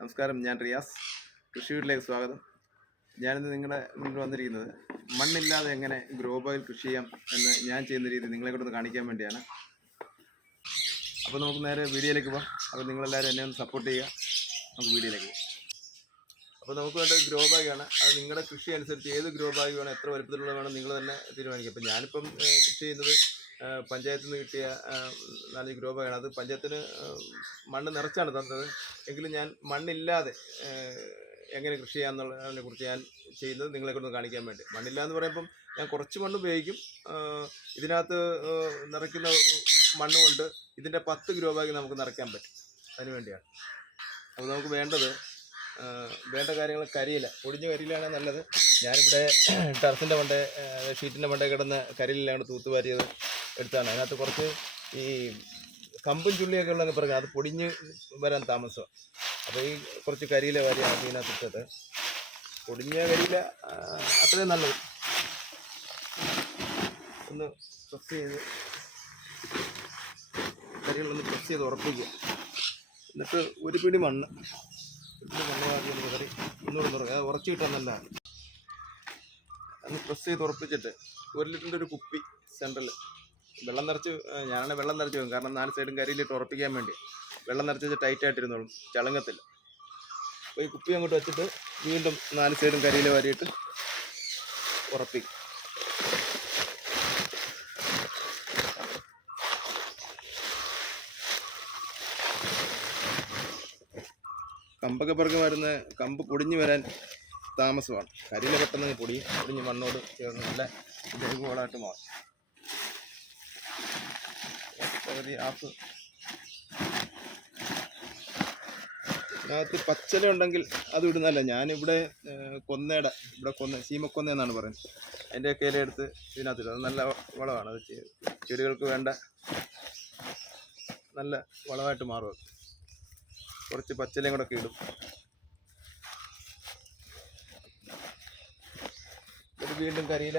നമസ്കാരം, ഞാൻ റിയാസ്. കൃഷി വീട്ടിലേക്ക് സ്വാഗതം. ഞാനിന്ന് നിങ്ങളുടെ മുന്നിൽ വന്നിരിക്കുന്നത് മണ്ണില്ലാതെ എങ്ങനെ ഗ്രോ ബാഗിൽ കൃഷി ചെയ്യാം എന്ന് ഞാൻ ചെയ്യുന്ന രീതി നിങ്ങളെ കൊണ്ടൊന്ന് കാണിക്കാൻ വേണ്ടിയാണ്. അപ്പോൾ നമുക്ക് നേരെ വീഡിയോയിലേക്ക് പോകാം. അപ്പോൾ നിങ്ങളെല്ലാവരും എന്നെ ഒന്ന് സപ്പോർട്ട് ചെയ്യുക. നമുക്ക് വീഡിയോയിലേക്ക് പോകാം. അപ്പോൾ നമുക്ക് വേണ്ട ഗ്രോ ബാഗാണ്. അത് നിങ്ങളുടെ കൃഷി അനുസരിച്ച് ഏത് ഗ്രോ ബാഗ് വേണം, എത്ര വലുപ്പത്തിലുള്ള വേണം നിങ്ങൾ തന്നെ തീരുമാനിക്കുക. അപ്പോൾ ഞാനിപ്പം കൃഷി ചെയ്യുന്നത് പഞ്ചായത്തിൽ നിന്ന് കിട്ടിയ 4 ഗ്രോ ബാഗാണ്. അത് പഞ്ചായത്തിന് മണ്ണ് നിറച്ചാണ് തന്നത്. എങ്കിലും ഞാൻ മണ്ണില്ലാതെ എങ്ങനെ കൃഷി ചെയ്യാമെന്നുള്ളതിനെ കുറിച്ച് ഞാൻ ചെയ്യുന്നത് നിങ്ങളെ കൊണ്ട് കാണിക്കാൻ വേണ്ടി. മണ്ണില്ല എന്ന് പറയുമ്പം ഞാൻ കുറച്ച് മണ്ണ് ഉപയോഗിക്കും. ഇതിനകത്ത് നിറയ്ക്കുന്ന മണ്ണ് കൊണ്ട് ഇതിൻ്റെ 10 ഗ്രോ ബാഗ് നമുക്ക് നിറയ്ക്കാൻ പറ്റും. അതിന് വേണ്ടിയാണ്. അപ്പോൾ നമുക്ക് വേണ്ട കാര്യങ്ങൾ കരിയില, പൊടിഞ്ഞ കരിയിലാണ് നല്ലത്. ഞാനിവിടെ ടെറസിൻ്റെ മണ്ടേ ഷീറ്റിൻ്റെ മണ്ടേ കിടന്ന കരിയിലാണ് തൂത്തുവാരിയത് എടുത്താണ്. അതിനകത്ത് കുറച്ച് ഈ കമ്പും ചുള്ളിയൊക്കെ ഉള്ളതെന്ന് പറഞ്ഞാൽ അത് പൊടിഞ്ഞ് വരാൻ താമസമാണ്. അപ്പോൾ ഈ കുറച്ച് കരിയില വാരിയാണ് ഇതിനകത്ത് ഇട്ടത്. പൊടിഞ്ഞ കരിയില അത്രയും നല്ലത്. ഒന്ന് പ്രസ് ചെയ്ത് കരികളൊന്ന് പ്രസ് ചെയ്ത് ഉറപ്പിക്കുക. എന്നിട്ട് ഒരു പിടി മണ്ണ് മണ്ണാക്കി ഒന്ന് കറി ഒന്നുകൂടെ നിറയ്ക്കുക. അത് ഉറച്ചു കിട്ടാൻ നല്ലതാണ്. ഒന്ന് പ്രസ് ചെയ്ത് ഉറപ്പിച്ചിട്ട് 1 ലിറ്ററിൻ്റെ ഒരു കുപ്പി സെൻട്രൽ വെള്ളം നിറച്ച്, ഞാനാണെങ്കിൽ വെള്ളം നിറച്ച് വെക്കും. കാരണം 4 സൈഡും കരിയിലിട്ട് ഉറപ്പിക്കാൻ വേണ്ടി. വെള്ളം നിറച്ച് വെച്ചാൽ ടൈറ്റായിട്ടിരുന്നോളും, ചളങ്ങത്തില്ല. അപ്പോൾ ഈ കുപ്പി അങ്ങോട്ട് വെച്ചിട്ട് വീണ്ടും 4 സൈഡും കരിയില വാരിയിട്ട് ഉറപ്പിക്കും. കമ്പൊക്കെ പിറകെ വരുന്ന കമ്പ് പൊടിഞ്ഞ് വരാൻ താമസമാണ്. കരിയില പെട്ടെന്ന് പൊടിഞ്ഞ് മണ്ണോട് ചേർന്ന് നല്ല ജൈവവളമായിട്ട് മാറും. ആപ്പ് അതിനകത്ത് പച്ചില ഉണ്ടെങ്കിൽ അത് ഇടുന്നല്ല. ഞാനിവിടെ ശീമക്കൊന്ന എന്നാണ് പറയുന്നത്. അതിൻ്റെയൊക്കെ ഇല എടുത്ത് ഇതിനകത്തിടും. അത് നല്ല വളമാണ്. അത് ചെടികൾക്ക് വേണ്ട നല്ല വളമായിട്ട് മാറും. കുറച്ച് പച്ചിലയും കൂടെ ഒക്കെ ഇടും. വീണ്ടും കരിയില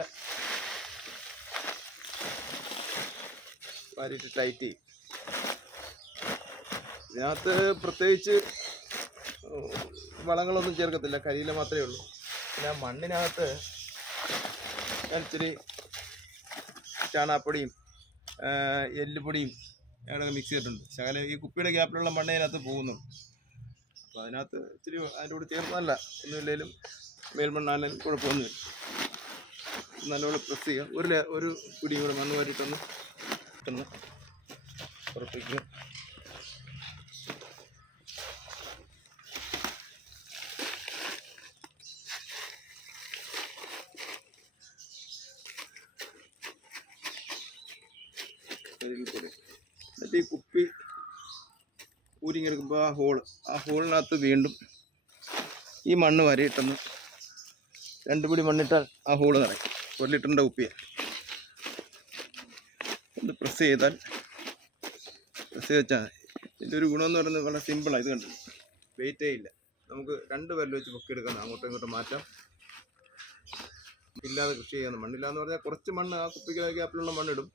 വാരിയിട്ട് ടൈറ്റ് ചെയ്യും. ഇതിനകത്ത് പ്രത്യേകിച്ച് വളങ്ങളൊന്നും ചേർക്കത്തില്ല, കരിയില മാത്രമേ ഉള്ളൂ. പിന്നെ മണ്ണിനകത്ത് ഞാൻ ഇച്ചിരി ചാണാപ്പൊടിയും എല്ലുപൊടിയും ഞങ്ങളൊക്കെ മിക്സ് ചെയ്തിട്ടുണ്ട്. ശകലം ഈ കുപ്പിയുടെ ഗ്യാപ്പിലുള്ള മണ്ണ് അതിനകത്ത് പോകുന്നു. അപ്പോൾ അതിനകത്ത് ഇച്ചിരി അതിൻ്റെ കൂടെ ചേർന്നല്ല, ഒന്നുമില്ലെങ്കിലും മേൽമണ്ണാണെങ്കിലും കുഴപ്പമൊന്നുമില്ല. നല്ലോണം പ്രസ് ചെയ്യുക. ഒരു പിടിയും കൂടെ മണ്ണ് വാരിയിട്ടൊന്ന് ഉറപ്പിക്കുക. എന്നിട്ട് ഈ കുപ്പി ഊരിങ്ങെടുക്കുമ്പോൾ ആ ഹോളിനകത്ത് വീണ്ടും ഈ മണ്ണ് വരയിട്ടൊന്ന് 2 പിടി മണ്ണിട്ടാൽ ആ ഹോള് നിറയും. 1 ലിറ്ററിൻ്റെ കുപ്പിയാണ്. ഒന്ന് പ്രസ് ചെയ്ത് വെച്ചാൽ ഇതിൻ്റെ ഒരു ഗുണമെന്ന് പറയുന്നത് വളരെ സിമ്പിളാണ്. ഇത് കണ്ടു, വെയിറ്റേ ഇല്ല. നമുക്ക് 2 വിരൽ വെച്ച് പൊക്കിയെടുക്കാം, അങ്ങോട്ടും ഇങ്ങോട്ടും മാറ്റാം. ഇല്ലാതെ കൃഷി ചെയ്യാൻ മണ്ണില്ലാന്ന് പറഞ്ഞാൽ കുറച്ച് മണ്ണ് ആ കുപ്പിക്ക് ഗ്യാപ്പിലുള്ള മണ്ണിടും.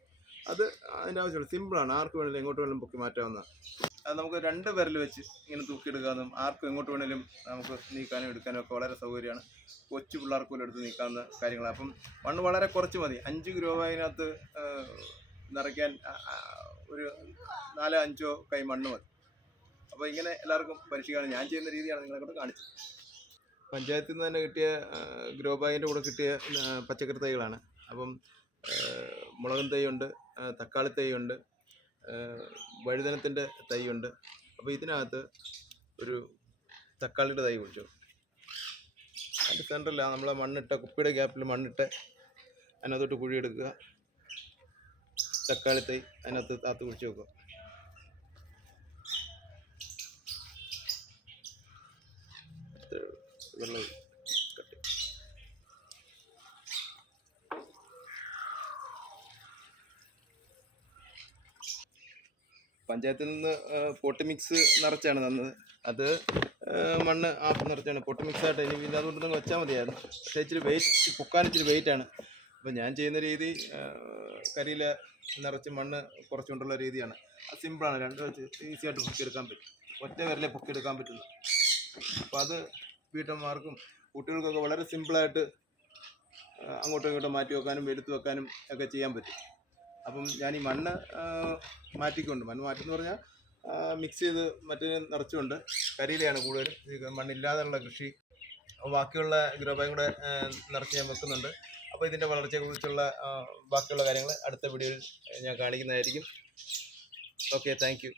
അത് അതിൻ്റെ ആവശ്യമില്ല, സിമ്പിളാണ്. ആർക്ക് വേണമെങ്കിലും എങ്ങോട്ട് വേണമെങ്കിലും പൊക്കി മാറ്റാവുന്നതാണ്. അത് നമുക്ക് 2 വിരൽ വെച്ച് ഇങ്ങനെ തൂക്കിയെടുക്കാനും ആർക്കും എങ്ങോട്ട് വേണമെങ്കിലും നമുക്ക് നീക്കാനും എടുക്കാനും ഒക്കെ വളരെ സൗകര്യമാണ്. കൊച്ചു പിള്ളേർക്ക് പോലും എടുത്ത് നീക്കാവുന്ന കാര്യങ്ങളാണ്. അപ്പം മണ്ണ് വളരെ കുറച്ച് മതി. 5 ഗ്രോ ബാഗിനകത്ത് നിറയ്ക്കാൻ ഒരു 4-5 കൈ മണ്ണ് മതി. അപ്പോൾ ഇങ്ങനെ എല്ലാവർക്കും പരീക്ഷിക്കാനും ഞാൻ ചെയ്യുന്ന രീതിയാണ് നിങ്ങളെ കൊണ്ട് കാണിച്ചത്. പഞ്ചായത്തിൽ നിന്ന് തന്നെ കിട്ടിയ ഗ്രോ ബാഗിൻ്റെ കൂടെ കിട്ടിയ പച്ചക്കറി തൈകളാണ്. അപ്പം മുളകും തൈയുണ്ട്, തക്കാളി തൈയുണ്ട്, വഴുതനത്തിൻ്റെ തൈയുണ്ട്. അപ്പോൾ ഇതിനകത്ത് ഒരു തക്കാളിയുടെ തൈ കുഴിച്ചു. അതിൻ്റെ സെൻറ്ററിലാണ് നമ്മളെ മണ്ണിട്ട കുപ്പിയുടെ ഗ്യാപ്പിൽ മണ്ണിട്ട് അതിനകത്തോട്ട് കുഴിയെടുക്കുക. തക്കാളി തൈ അതിനകത്ത് താത്ത് കുഴിച്ച് വെക്കുക. വെള്ളം പഞ്ചായത്തിൽ നിന്ന് പോട്ട് മിക്സ് നിറച്ചാണ് തന്നത്. അത് മണ്ണ് നിറച്ചാണ് പോട്ട് മിക്സായിട്ട്. ഇനി പിന്നെ അതുകൊണ്ടൊന്നും വെച്ചാൽ മതിയായിരുന്നു. പക്ഷേ ഇച്ചിരി പൊക്കാൻ ഇച്ചിരി വെയിറ്റാണ്. അപ്പോൾ ഞാൻ ചെയ്യുന്ന രീതി കരിയില നിറച്ച് മണ്ണ് കുറച്ചുകൊണ്ടുള്ള രീതിയാണ്. അത് സിമ്പിളാണ്. 2 വെച്ച് ഈസിയായിട്ട് പൊക്കിയെടുക്കാൻ പറ്റും. ഒറ്റ വിരലേ പൊക്കിയെടുക്കാൻ പറ്റുന്നു. അപ്പോൾ അത് വീട്ടമ്മമാർക്കും കുട്ടികൾക്കൊക്കെ വളരെ സിമ്പിളായിട്ട് അങ്ങോട്ടും ഇങ്ങോട്ടും മാറ്റി വെക്കാനും എടുത്തു വെക്കാനും ഒക്കെ ചെയ്യാൻ പറ്റും. അപ്പം ഞാൻ ഈ മണ്ണ് മാറ്റിക്കൊണ്ട്, മണ്ണ് മാറ്റെന്ന് പറഞ്ഞാൽ മിക്സ് ചെയ്ത് മറ്റേ നിറച്ചുകൊണ്ട് കരിയിലയാണ് കൂടുതലും. ഇത് മണ്ണില്ലാതെയുള്ള കൃഷി ബാക്കിയുള്ള ഗ്രോ ബാഗും കൂടെ നിറച്ച് ഞാൻ വെക്കുന്നുണ്ട്. അപ്പോൾ ഇതിൻ്റെ വളർച്ചയെക്കുറിച്ചുള്ള ബാക്കിയുള്ള കാര്യങ്ങൾ അടുത്ത വീഡിയോയിൽ ഞാൻ കാണിക്കുന്നതായിരിക്കും. Okay, thank you.